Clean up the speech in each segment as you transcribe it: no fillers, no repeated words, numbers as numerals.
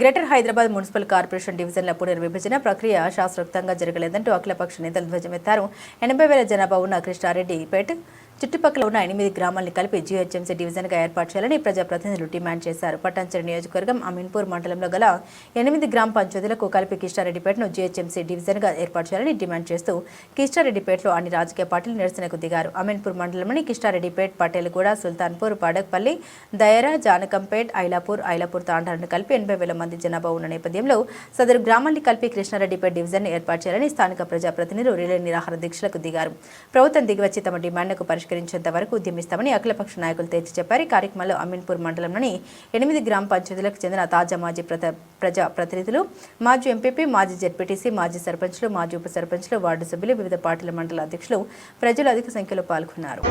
Greater Hyderabad municipal corporation డివిజన్ల పునర్విభజన ప్రక్రియ శాస్త్రోక్తంగా జరగలేదంటూ అఖిలపక్ష నేతలు ధ్వజమెత్తారు. 80,000 జనాభా ఉన్న కృష్ణారెడ్డిపేట చుట్టుపక్కల ఉన్న 8 గ్రామాలను కలిపి జీహెచ్ఎంసీ డివిజన్గా ఏర్పాటు చేయాలని ప్రజాప్రతినిధులు డిమాండ్ చేశారు. పటాన్చెరు నియోజకవర్గం అమీన్పూర్ మండలంలో గల 8 గ్రామ పంచాయతీలకు కలిపి కృష్ణారెడ్డిపేటను జీహెచ్ఎంసీ డివిజన్గా ఏర్పాటు చేయాలని డిమాండ్ చేస్తూ కృష్ణారెడ్డిపేటలో అన్ని రాజకీయ పార్టీలు నిరసనకు దిగారు. అమీన్పూర్ మండలంలోని కృష్ణారెడ్డిపేట, పటేల్గూడ, సుల్తాన్పూర్, పడక్పల్లి, దయరా, జానకంపేట్, ఐలాపూర్ తాండాలను కలిపి 80,000 మంది జనాభా ఉన్న నేపథ్యంలో సదరు గ్రామాన్ని కలిపి కృష్ణారెడ్డిపేట డివిజన్ ఏర్పాటు చేయాలని స్థానిక ప్రజాప్రతినిధులు రిలే నిరాహార దీక్షలకు దిగారు. ప్రభుత్వం దిగివచ్చి తమ డిమాండ్కు పరిష్కరించేంత వరకు ఉద్యమిస్తామని అఖిలపక్ష నాయకులు తేల్చి చెప్పారు. ఈ కార్యక్రమంలో అమీన్పూర్ మండలంలోని 8 గ్రామ పంచాయతీలకు చెందిన తాజా మాజీ ప్రజాప్రతినిధులు, మాజీ ఎంపీపీ, మాజీ జెడ్పీటీసీ, మాజీ సర్పంచ్లు, మాజీ ఉప సర్పంచ్లు, వార్డు సభ్యులు, వివిధ పార్టీల మండల అధ్యక్షులు, ప్రజలు అధిక సంఖ్యలో పాల్గొన్నారు.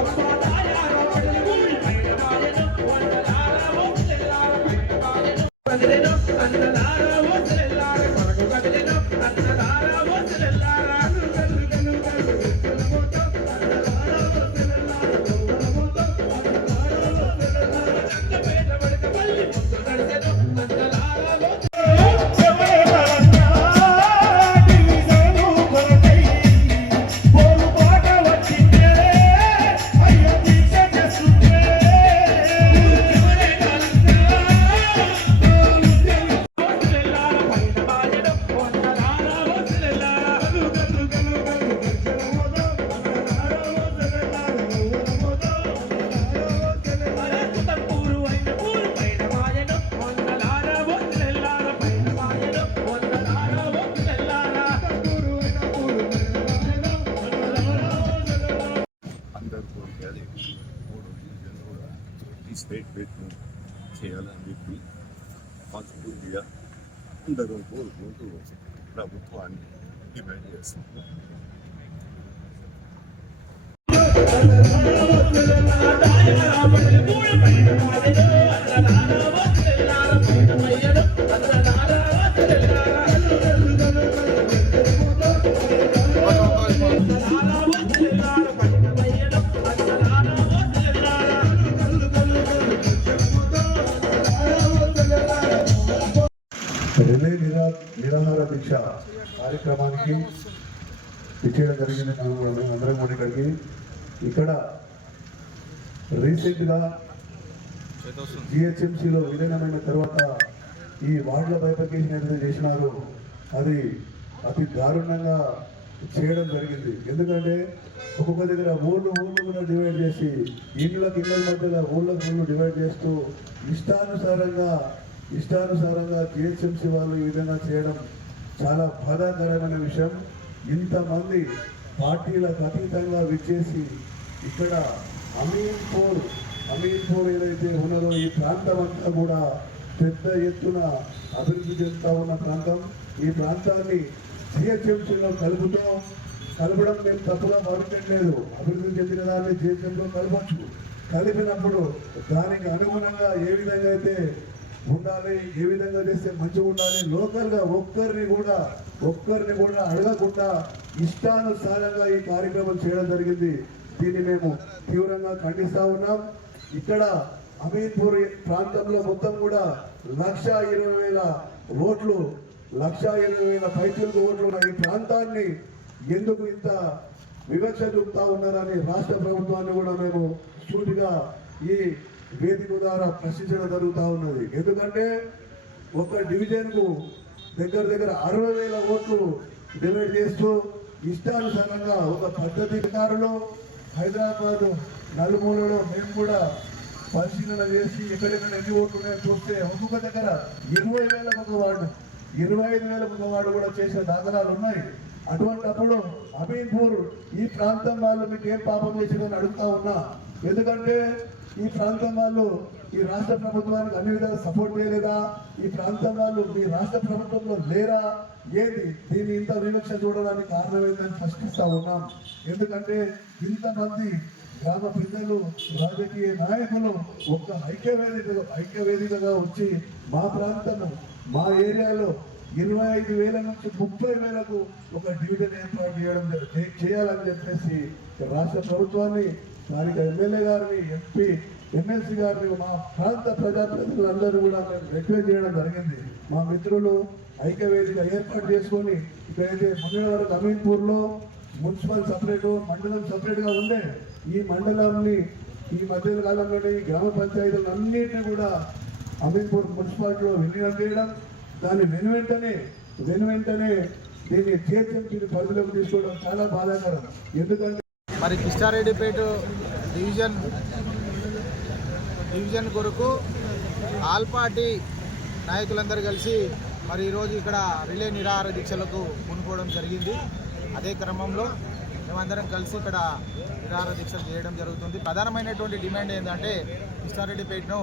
స్టేట్ బేట్ను చేయాలని చెప్పి పాజిటివ్గా అందరూ కోరుకుంటూ ప్రభుత్వాన్ని డిమాండ్ చేస్తున్నారు. రిలే నిరాహార దీక్ష కార్యక్రమానికి ఇచ్చేయడం జరిగింది. అందరం కూడా ఇక్కడ రీసెంట్గా జిహెచ్ఎంసీలో విలీనమైన తర్వాత ఈ వార్డుల బైఫర్కేషన్ ఏదైతే చేసినారో అది అతి దారుణంగా చేయడం జరిగింది. ఎందుకంటే ఒక్కొక్క దగ్గర ఊళ్ళు కూడా డివైడ్ చేసి ఇళ్ళ మధ్యలో ఊళ్ళకు డివైడ్ చేస్తూ ఇష్టానుసారంగా జిహెచ్ఎంసీ వాళ్ళు ఈ విధంగా చేయడం చాలా బాధాకరమైన విషయం. ఇంతమంది పార్టీలకు అతీతంగా విచ్చేసి ఇక్కడ అమీన్పూర్ ఏదైతే ఉన్నదో ఈ ప్రాంతం అంతా కూడా పెద్ద ఎత్తున అభివృద్ధి చెందుతూ ఉన్న ప్రాంతం. ఈ ప్రాంతాన్ని జిహెచ్ఎంసీలో కలపడం మేము తప్పుగా భావించట్లేదు. అభివృద్ధి చెందిన దాన్ని జిహెచ్ఎంసీలో కలపచ్చు. కలిపినప్పుడు దానికి అనుగుణంగా ఏ విధంగా అయితే ఉండాలి, ఏ విధంగా చేస్తే మంచిగా ఉండాలి, లోకల్గా ఒక్కరిని కూడా అడగకుండా ఇష్టానుసారంగా ఈ కార్యక్రమం చేయడం జరిగింది. దీన్ని మేము తీవ్రంగా ఖండిస్తా ఉన్నాం. ఇక్కడ అమీన్పూర్ ప్రాంతంలో మొత్తం కూడా 1,20,000 ఓట్లు, 1,20,000 పైచీలకు ఓట్లు ఉన్న ఈ ప్రాంతాన్ని ఎందుకు ఇంత వివక్ష చూపుతా ఉన్నారని రాష్ట్ర ప్రభుత్వాన్ని కూడా మేము సూటిగా ఈ వేదిక ద్వారా ప్రశ్నించడం జరుగుతూ ఉన్నది. ఎందుకంటే ఒక డివిజన్కు దగ్గర 60,000 ఓట్లు డివైడ్ చేస్తూ ఇష్టానుసారంగా ఒక పద్ధతి ప్రకారంలో హైదరాబాద్ నలుమూలలో మేము కూడా పరిశీలన చేసి ఎక్కడెక్కడ ఎన్ని ఓట్లు ఉన్నాయో చూస్తే ఒక్కొక్క దగ్గర 20,000 ఒక వార్డు, 25,000 ఒక వార్డు కూడా చేసే దాఖలాలు ఉన్నాయి. అటువంటిప్పుడు అమీన్పూర్ ఈ ప్రాంతం వాళ్ళు మీకు ఏం పాపం చేసిందని అడుగుతా ఉన్నా. ఎందుకంటే ఈ ప్రాంతం వాళ్ళు ఈ రాష్ట్ర ప్రభుత్వానికి అన్ని విధాలుగా సపోర్ట్ చేయలేదా? ఈ ప్రాంతం వాళ్ళు మీ రాష్ట్ర ప్రభుత్వంలో లేరా? ఏది దీన్ని ఇంత వివక్ష చూడడానికి కారణం ఏంటని ప్రశ్నిస్తా ఉన్నాం. ఎందుకంటే ఇంతమంది గ్రామ ప్రజలు, రాజకీయ నాయకులు ఒక ఐక్యవేదికగా వచ్చి మా ప్రాంతము, మా ఏరియాలో 25,000 నుంచి 30,000కు ఒక డివిజన్ ఏర్పాటు చేయాలని చెప్పేసి రాష్ట్ర ప్రభుత్వాన్ని, స్థానిక ఎమ్మెల్యే గారిని, ఎంపీ ఎమ్మెల్సీ గారిని మా ప్రాంత ప్రజాప్రతినిధులందరూ కూడా మేము రిక్వెస్ట్ చేయడం జరిగింది. మా మిత్రులు ఐక్యవేదిక ఏర్పాటు చేసుకొని ఇక్కడైతే మంగళవారం అమీన్పూర్లో మున్సిపల్ సపరేటు మండలం సపరేట్గా ఉండే ఈ మండలంని ఈ మధ్య కాలంలోనే ఈ గ్రామ పంచాయతీలు అన్నింటినీ కూడా అమీన్పూర్ మున్సిపాలిటీలో విలీనం చేయడం, దాన్ని వెనువెంటనే దీన్ని జిహెచ్ఎంసీ పరిధిలోకి తీసుకోవడం చాలా బాధాకరం. ఎందుకంటే మరి కిష్టారెడ్డిపేట డివిజన్ కొరకు ఆల్ పార్టీ నాయకులందరూ కలిసి మరి ఈరోజు ఇక్కడ రిలే నిరాహార దీక్షలకు పూనుకోవడం జరిగింది. అదే క్రమంలో మేమందరం కలిసి ఇక్కడ నిరాహార దీక్షలు చేయడం జరుగుతుంది. ప్రధానమైనటువంటి డిమాండ్ ఏంటంటే కిష్టారెడ్డిపేటను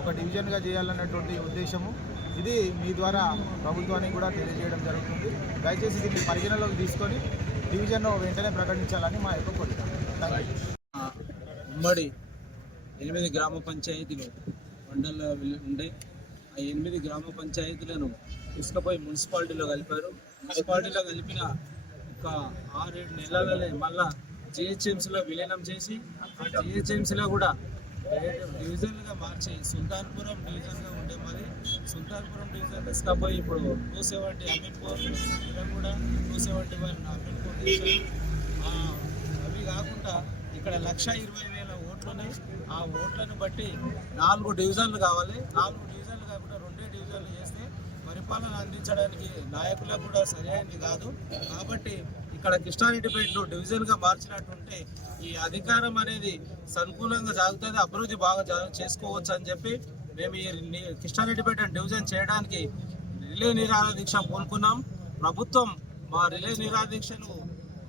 ఒక డివిజన్గా చేయాలన్నటువంటి ఉద్దేశము. ఇది మీ ద్వారా ప్రభుత్వానికి కూడా తెలియజేయడం జరుగుతుంది. దయచేసి దీన్ని పరిగణలోకి తీసుకొని డివిజన్ను వెంటనే ప్రకటించాలని మా యొక్క కోరిక. ఉమ్మడి 8 గ్రామ పంచాయతీలు మండలంలో ఉండే ఆ 8 గ్రామ పంచాయతీలను తీసుకుపోయి మున్సిపాలిటీలో కలిపారు. మున్సిపాలిటీలో కలిపిన ఒక 6-7 నెలలనే మళ్ళా జిహెచ్ఎంసీలో విలీనం చేసి ఆ జిహెచ్ఎంసీలో కూడా డివిజన్లుగా మార్చి సుల్తాన్పురం డివిజన్గా ఉండే మరి సుల్తాన్పురం డివిజన్ తీసుకపోయి ఇప్పుడు 270 అమీన్పూర్ కూడా 271 అమీన్పూర్ డివిజన్. అవి కాకుండా ఇక్కడ 1,20,000 ఓట్లు ఉన్నాయి. ఆ ఓట్లను బట్టి 4 డివిజన్లు కావాలి. 4 డివిజన్లు కాకుండా 2 డివిజన్లు చేస్తే పరిపాలన అందించడానికి నాయకులకు కూడా సరైనది కాదు. కాబట్టి ఇక్కడ కిష్టారెడ్డిపేటను డివిజన్గా మార్చినట్టుంటే ఈ అధికారం అనేది సంకూలంగా సాగుతుంది, అభివృద్ధి బాగా చేసుకోవచ్చు అని చెప్పి మేము ఈ కిష్టారెడ్డిపేట డివిజన్ చేయడానికి రిలే నిరాహార దీక్ష పూనుకున్నాం. ప్రభుత్వం మా రిలే నిరాహార దీక్షను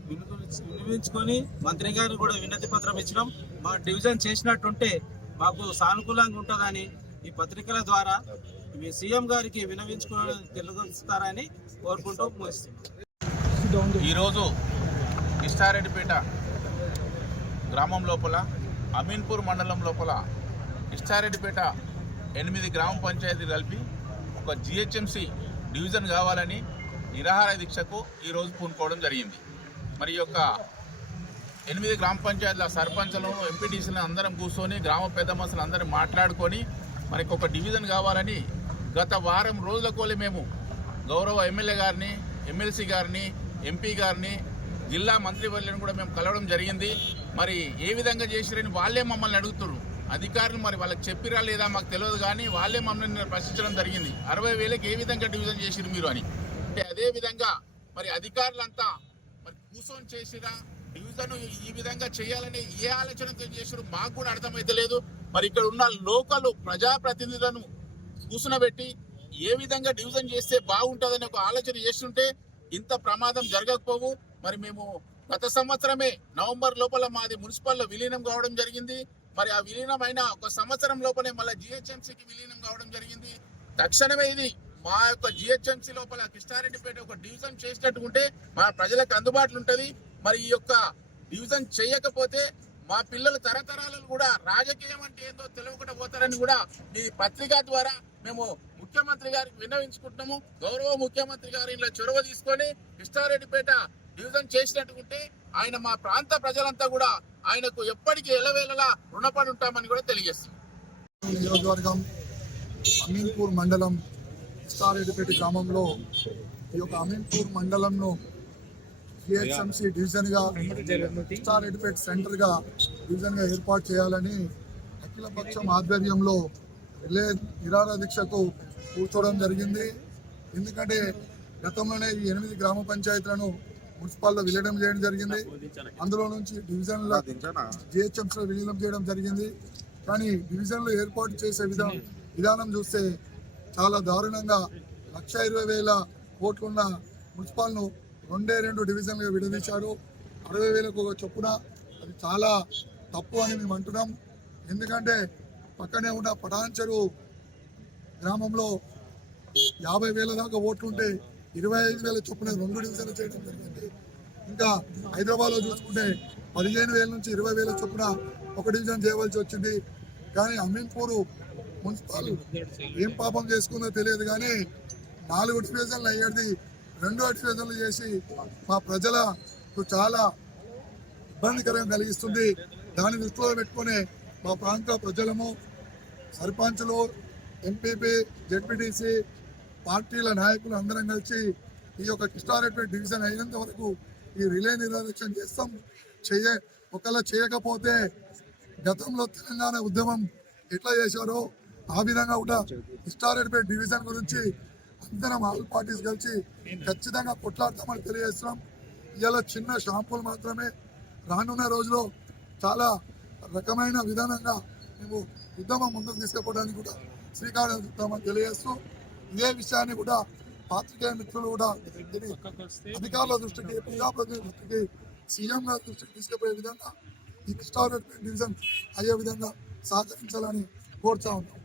వినియోగించుకొని మంత్రి గారు కూడా వినతి పత్రం ఇచ్చినాం. మా డివిజన్ చేసినట్టుంటే మాకు సానుకూలంగా ఉంటుందని ఈ పత్రికల ద్వారా మీ సీఎం గారికి వినవించుకోవడం తెలుస్తారని కోరుకుంటూ ముగిస్తున్నాం. ఈరోజు కిష్టారెడ్డిపేట గ్రామం లోపల అమీన్పూర్ మండలం లోపల కిష్టారెడ్డిపేట 8 గ్రామ పంచాయతీలు కలిపి ఒక జిహెచ్ఎంసీ డివిజన్ కావాలని నిరాహార దీక్షకు ఈరోజు పూనుకోవడం జరిగింది. మరి యొక్క 8 గ్రామ పంచాయతీల సర్పంచ్లను ఎంపీటీసీలను అందరం కూర్చొని గ్రామ పెద్ద మనుషులు అందరం మాట్లాడుకొని మనకి ఒక డివిజన్ కావాలని గత వారం రోజుల కోలి మేము గౌరవ ఎమ్మెల్యే గారిని, ఎమ్మెల్సీ గారిని, ఎంపీ గారిని, జిల్లా మంత్రివర్యులను కూడా మేము కలవడం జరిగింది. మరి ఏ విధంగా చేసిరని వాళ్ళే మమ్మల్ని అడుగుతున్నారు. అధికారులు మరి వాళ్ళకి చెప్పిరా లేదా మాకు తెలియదు, కానీ వాళ్ళే మమ్మల్ని ప్రశ్నించడం జరిగింది. 60,000కి ఏ విధంగా డివిజన్ చేసిరు మీరు అని. అంటే అదే విధంగా మరి అధికారులంతా మరి కూర్చొని చేసిరా డివిజన్ ఈ విధంగా చేయాలని ఏ ఆలోచనతో చేసిరు మాకు కూడా అర్థమైతలేదు. మరి ఇక్కడ ఉన్న లోకల్ ప్రజాప్రతినిధులను కూర్చునబెట్టి ఏ విధంగా డివిజన్ చేస్తే బాగుంటుందని ఒక ఆలోచన చేస్తుంటే ఇంత ప్రమాదం జరగకపోవు. మరి మేము గత సంవత్సరమే నవంబర్ లోపల మాది మున్సిపల్లో విలీనం కావడం జరిగింది. మరి ఆ విలీనం అయిన ఒక సంవత్సరం లోపలే మళ్ళీ జిహెచ్ఎంసీకి విలీనం కావడం జరిగింది. తక్షణమే ఇది మా యొక్క జిహెచ్ఎంసీ లోపల కిష్టారెడ్డిపేట ఒక డివిజన్ చేసినట్టుకుంటే మా ప్రజలకు అందుబాటులో ఉంటుంది. మరి ఈ యొక్క డివిజన్ చేయకపోతే మా పిల్లల తరతరాలను కూడా రాజకీయం అంటే ఏందో తెలియకుండా పోతారని కూడా ఈ పత్రిక ద్వారా మేము ముఖ్యమంత్రి గారికి విన్నవించుకుంటున్నాము. గౌరవ ముఖ్యమంత్రి గారు ఇలా చొరవ తీసుకొని కిష్టారెడ్డిపేట డివిజన్ చేసినట్టుకుంటే ఆయన మా ప్రాంత ప్రజలంతా కూడా ఆయనకు ఎప్పటికీ ఎలవేళలా రుణపడి ఉంటామని కూడా తెలియజేస్తుంది. నియోజకవర్గం అమీన్పూర్ మండలం కిష్టారెడ్డిపేట గ్రామంలో ఈ యొక్క అమీన్పూర్ మండలంను జిహెచ్ఎంసీ డివిజన్గా కిష్టారెడ్డిపేట సెంటర్గా డివిజన్గా ఏర్పాటు చేయాలని అఖిలపక్షం ఆధ్వర్యంలో రిలే నిరాహార దీక్షకు కూర్చోవడం జరిగింది. ఎందుకంటే గతంలోనే ఈ 8 గ్రామ పంచాయతీలను మున్సిపాల్లో విలీనం చేయడం జరిగింది. అందులో నుంచి డివిజన్ల జిహెచ్ఎంసీలో విలీనం చేయడం జరిగింది. కానీ డివిజన్లు ఏర్పాటు చేసే విధానం చూస్తే చాలా దారుణంగా 1,20,000 ఓట్లున్న మున్సిపాల్ను 2 డివిజన్లుగా విడదీశారు. 60,000కు ఒక చొప్పున. అది చాలా తప్పు అని మేము అంటున్నాం. ఎందుకంటే పక్కనే ఉన్న పటాన్చెరు గ్రామంలో 50,000 దాకా ఓట్లుంటే 25,000 చొప్పున 2 డివిజన్లు చేయడం జరిగింది. ఇంకా హైదరాబాద్లో చూసుకుంటే 15,000 నుంచి 20,000 చొప్పున ఒక డివిజన్ చేయవలసి వచ్చింది. కానీ అమీన్పూర్ మున్సిపల్ ఏం పాపం చేసుకుందో తెలియదు, కానీ 4 డివిజన్లు అయ్యేది 2 డివిజన్లు చేసి మా ప్రజలకు చాలా ఇబ్బందికరంగా కలిగిస్తుంది. దాన్ని దృష్టిలో పెట్టుకుని మా ప్రాంత ప్రజలము, సర్పంచులు, ఎంపీపీ, జెడ్పీటీసీ పార్టీల నాయకులు అందరం కలిసి ఈ యొక్క కిస్టారెడ్డిపేట డివిజన్ అయినంత వరకు ఈ రిలే నిరాదీక్ష చేస్తాం. ఒకవేళ చేయకపోతే గతంలో తెలంగాణ ఉద్యమం ఎట్లా చేశారో ఆ విధంగా కూడా కిస్టారెడ్డిపేట డివిజన్ గురించి అందరం ఆల్ పార్టీస్ కలిసి ఖచ్చితంగా కొట్లాడతామని తెలియజేస్తున్నాం. ఇలా చిన్న షాంపులు మాత్రమే, రానున్న రోజుల్లో చాలా రకమైన విధానంగా మేము ఉద్యమం ముందుకు తీసుకుపోవడానికి కూడా శ్రీకారం చుట్టామని తెలియజేస్తూ, ఇదే విషయాన్ని కూడా పాత్రికేయ మిత్రులు కూడా అధికారుల దృష్టికి, ప్రజాప్రతినిధుల దృష్టికి, సీఎం గారి దృష్టికి తీసుకుపోయే విధంగా ఈ కిస్టారెడ్డిపేట డివిజన్ అయ్యే విధంగా సహకరించాలని కోరుతా ఉన్నాం.